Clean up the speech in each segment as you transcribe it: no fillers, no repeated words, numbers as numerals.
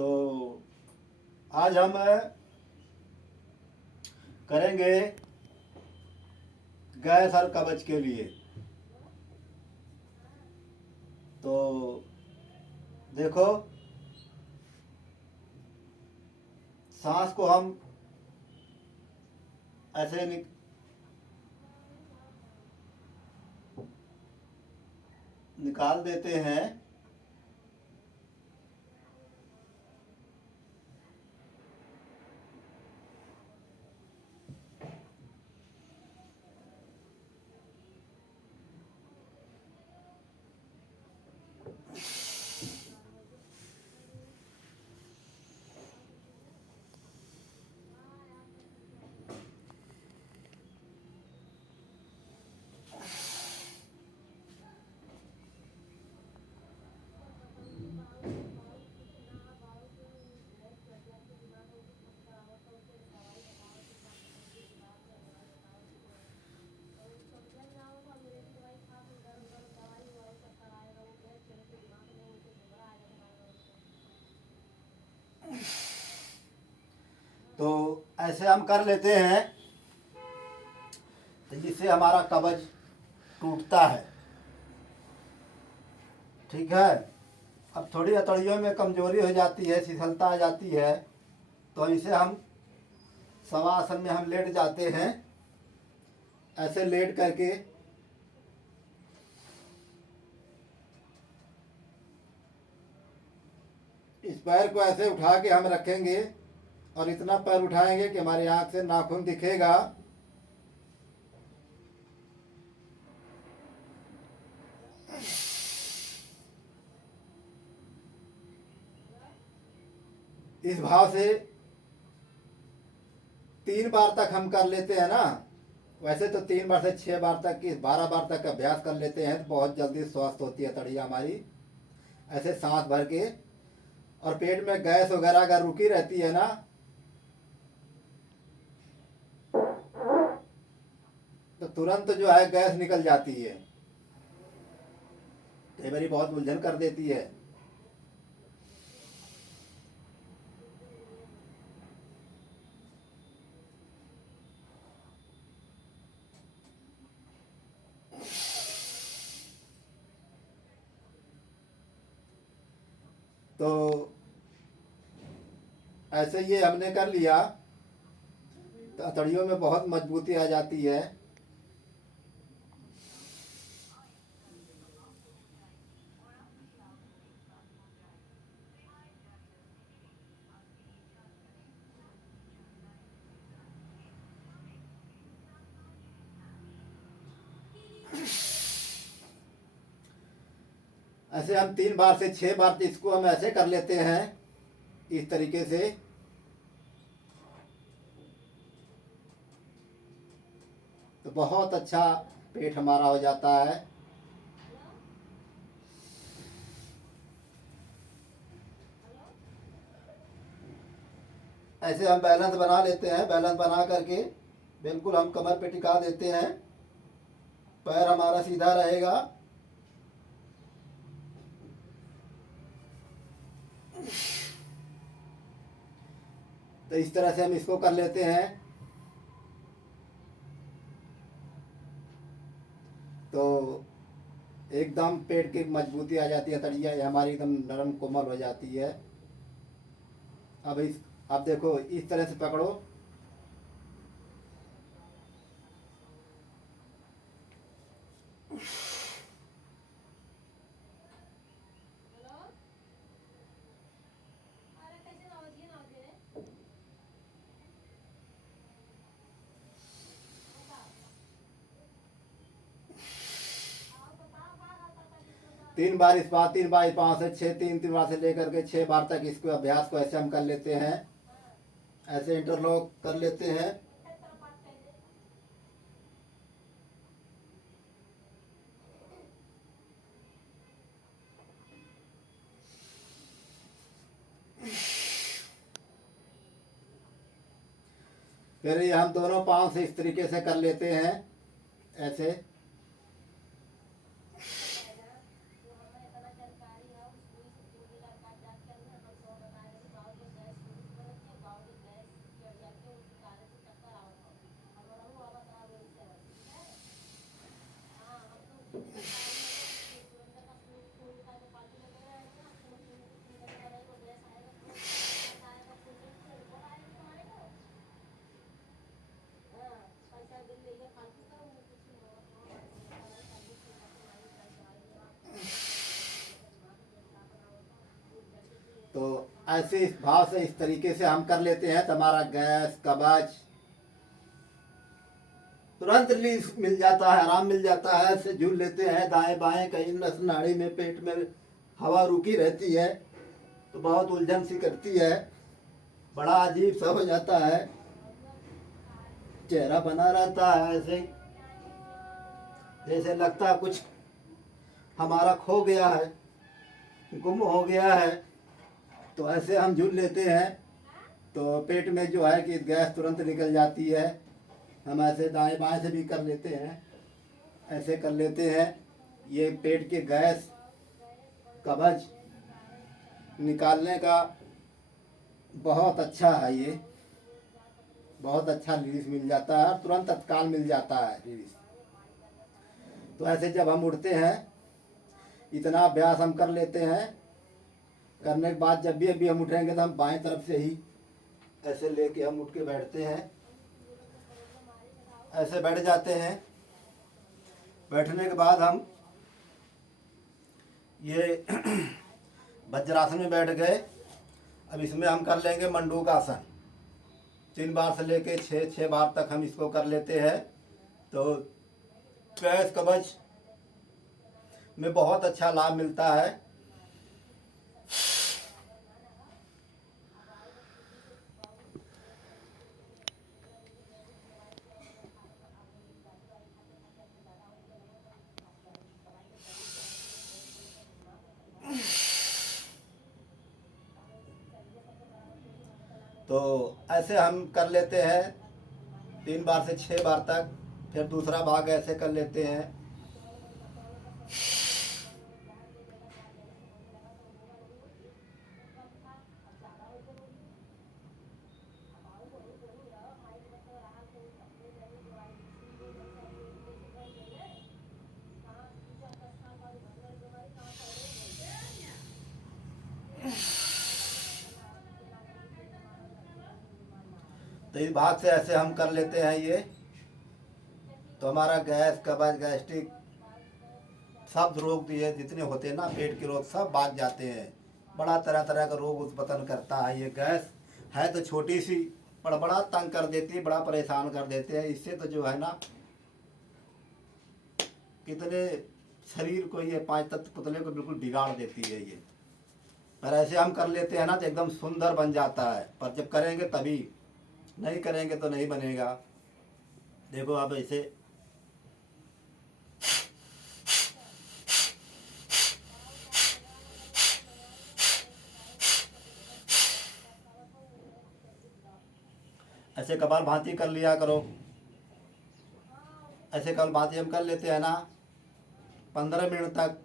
तो आज हम करेंगे गैस और कब्ज के लिए। तो देखो, सांस को हम ऐसे निकाल देते हैं। तो ऐसे हम कर लेते हैं तो जिससे हमारा कब्ज टूटता है। ठीक है। अब थोड़ी हथौड़ियों में कमजोरी हो जाती है, फिसलता आ जाती है, तो इसे हम शवासन में हम लेट जाते हैं। ऐसे लेट करके इस पैर को ऐसे उठा के हम रखेंगे और इतना पैर उठाएंगे कि हमारी आंख से नाखून दिखेगा। इस भाव से 3 बार तक हम कर लेते हैं ना। वैसे तो 3 बार से 6 बार तक की 12 बार तक अभ्यास कर लेते हैं तो बहुत जल्दी स्वस्थ होती है तड़िया हमारी। ऐसे सांस भर के, और पेट में गैस वगैरह अगर रुकी रहती है ना तो तुरंत जो है गैस निकल जाती है। कई बारी बहुत उलझन कर देती है। तो ऐसे ये हमने कर लिया तो हथौड़ियों में बहुत मजबूती आ जाती है। ऐसे हम 3 बार से 6 बार तो इसको हम ऐसे कर लेते हैं इस तरीके से। तो बहुत अच्छा पेट हमारा हो जाता है। ऐसे हम बैलेंस बना लेते हैं। बैलेंस बना करके बिल्कुल हम कमर पे टिका देते हैं, पैर हमारा सीधा रहेगा। तो इस तरह से हम इसको कर लेते हैं। तो एकदम पेट की मजबूती आ जाती है, तड़िया हमारी एकदम नरम कोमल हो जाती है। अब देखो इस तरह से पकड़ो। तीन बार इस बार, 3 बार 5 से 6, 3 बार से लेकर के 6 बार तक इसको अभ्यास को ऐसे हम कर लेते हैं। ऐसे इंटरलॉक कर लेते हैं। फिर ये हम दोनों पाँव से इस तरीके से कर लेते हैं ऐसे। तो ऐसे इस भाव से इस तरीके से हम कर लेते हैं तो हमारा गैस कब्ज तुरंत रिलीफ मिल जाता है, आराम मिल जाता है। ऐसे झूल लेते हैं दाएं बाएं, कहीं नस नाड़ी में पेट में हवा रुकी रहती है तो बहुत उलझन सी करती है, बड़ा अजीब सा हो जाता है, चेहरा बना रहता है ऐसे ही, जैसे लगता है कुछ हमारा खो गया है, गुम हो गया है। तो ऐसे हम झूल लेते हैं तो पेट में जो है कि गैस तुरंत निकल जाती है। हम ऐसे दाएं बाएं से भी कर लेते हैं, ऐसे कर लेते हैं। ये पेट के गैस कब्ज निकालने का बहुत अच्छा है, ये बहुत अच्छा रिलीफ मिल जाता है और तुरंत तत्काल मिल जाता है रिलीफ। तो ऐसे जब हम उठते हैं इतना अभ्यास हम कर लेते हैं, करने के बाद जब भी अभी हम उठेंगे तो हम बाएं तरफ से ही ऐसे लेके हम उठ के बैठते हैं, ऐसे बैठ जाते हैं। बैठने के बाद हम ये वज्रासन में बैठ गए। अब इसमें हम कर लेंगे मंडूक आसन, 3 बार से लेके 6 बार तक हम इसको कर लेते हैं। तो गैस कब्ज में बहुत अच्छा लाभ मिलता है। तो ऐसे हम कर लेते हैं 3 बार से 6 बार तक। फिर दूसरा भाग ऐसे कर लेते हैं। तो इस भाग से ऐसे हम कर लेते हैं ये, तो हमारा गैस कब्ज गैस्ट्रिक सब रोग दिए जितने होते हैं ना, पेट के रोग सब भाग जाते हैं। बड़ा तरह तरह का रोग उत्पन्न करता है ये गैस। है तो छोटी सी पर बड़ा तंग कर देती है, बड़ा परेशान कर देते हैं। इससे तो जो है ना कितने शरीर को ये 5 तत्व पुतले को बिल्कुल बिगाड़ देती है ये। पर ऐसे हम कर लेते हैं ना तो एकदम सुंदर बन जाता है, पर जब करेंगे तभी, नहीं करेंगे तो नहीं बनेगा। देखो आप ऐसे ऐसे कपालभाति कर लिया करो। ऐसे कपालभाति हम कर लेते हैं ना 15 मिनट तक,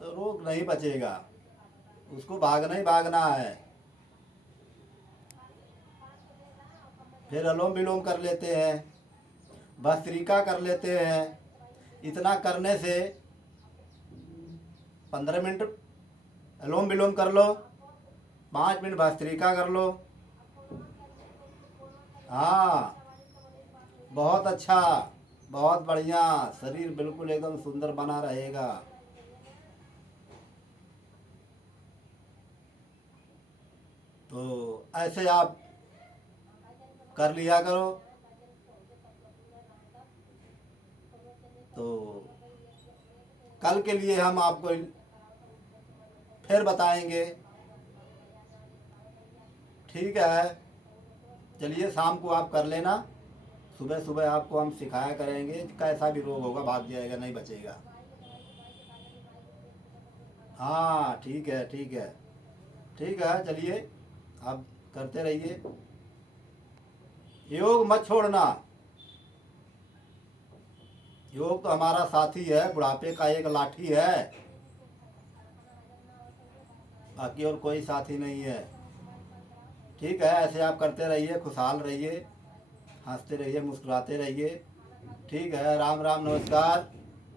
तो रोग नहीं बचेगा, उसको भागना ही भागना है। फिर अनुलोम विलोम कर लेते हैं, भस्त्रिका कर लेते हैं। इतना करने से 15 मिनट अनुलोम विलोम कर लो, 5 मिनट भस्त्रिका कर लो। हाँ, बहुत अच्छा, बहुत बढ़िया, शरीर बिल्कुल एकदम सुंदर बना रहेगा। तो ऐसे आप कर लिया करो। तो कल के लिए हम आपको फिर बताएंगे, ठीक है। चलिए शाम को आप कर लेना, सुबह सुबह आपको हम सिखाया करेंगे। कैसा भी रोग होगा भाग जाएगा, नहीं बचेगा। हाँ ठीक है, ठीक है, ठीक है। चलिए आप करते रहिए, योग मत छोड़ना। योग तो हमारा साथी है, बुढ़ापे का एक लाठी है, बाकी और कोई साथी नहीं है। ठीक है, ऐसे आप करते रहिए, खुशहाल रहिए, हंसते रहिए, मुस्कुराते रहिए। ठीक है, राम राम, नमस्कार।